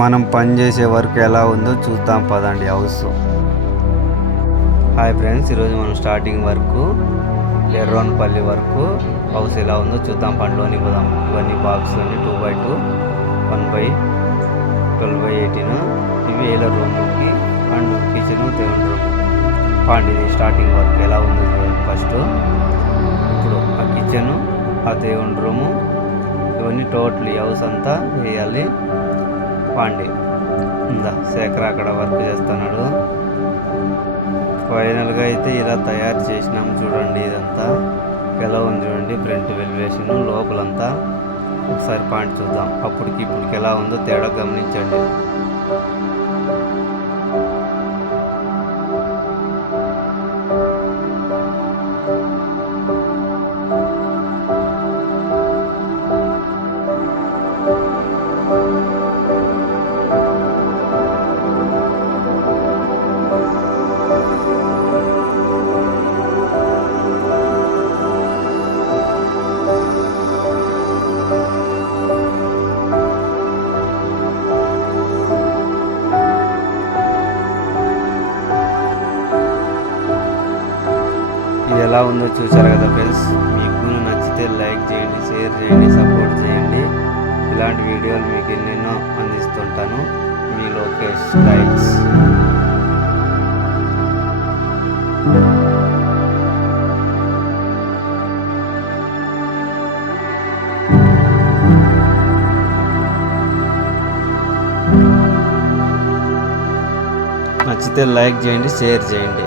మనం పని చేసే వర్క్ ఎలా ఉందో చూద్దాం పదండి. హౌస్. హాయ్ ఫ్రెండ్స్, ఈరోజు మనం స్టార్టింగ్ వర్క్ ఎర్రోన్పల్లి వరకు హౌస్ ఎలా ఉందో చూద్దాం. పనిలోని పోదాం. ఇవన్నీ బాక్స్ అన్ని 2x2 1x12/18 ఇవి ఏల రూమ్కి అండ్ కిచెన్ దేవుని రూమ్. పాండి ఇది స్టార్టింగ్ వర్క్ ఎలా ఉందో చూడండి. ఫస్ట్ ఇప్పుడు ఆ కిచెను, ఆ దేవుని రూము, ఇవన్నీ టోటల్ హౌస్ అంతా వేయాలి. పాండి ఉందా శేఖర్ అక్కడ వర్క్ చేస్తున్నాడు. ఫైనల్గా అయితే ఇలా తయారు చేసినాము చూడండి. ఇదంతా ఎలా ఉంది చూడండి. ఫ్రంట్ వెలివేషన్, లోపలంతా ఒకసారి పాయింట్ చూద్దాం. అప్పటికి ఇప్పటికి ఎలా ఉందో తేడా గమనించండి. ఇది ఎలా ఉందో చూసారు కదా ఫ్రెండ్స్. మీకు నచ్చితే లైక్ చేయండి, షేర్ చేయండి, సపోర్ట్ చేయండి. ఇలాంటి వీడియోలు మీకు ఎన్నెన్నో అందిస్తుంటాను. మీ లోకేష్ స్టైల్స్. నచ్చితే లైక్ చేయండి, షేర్ చేయండి.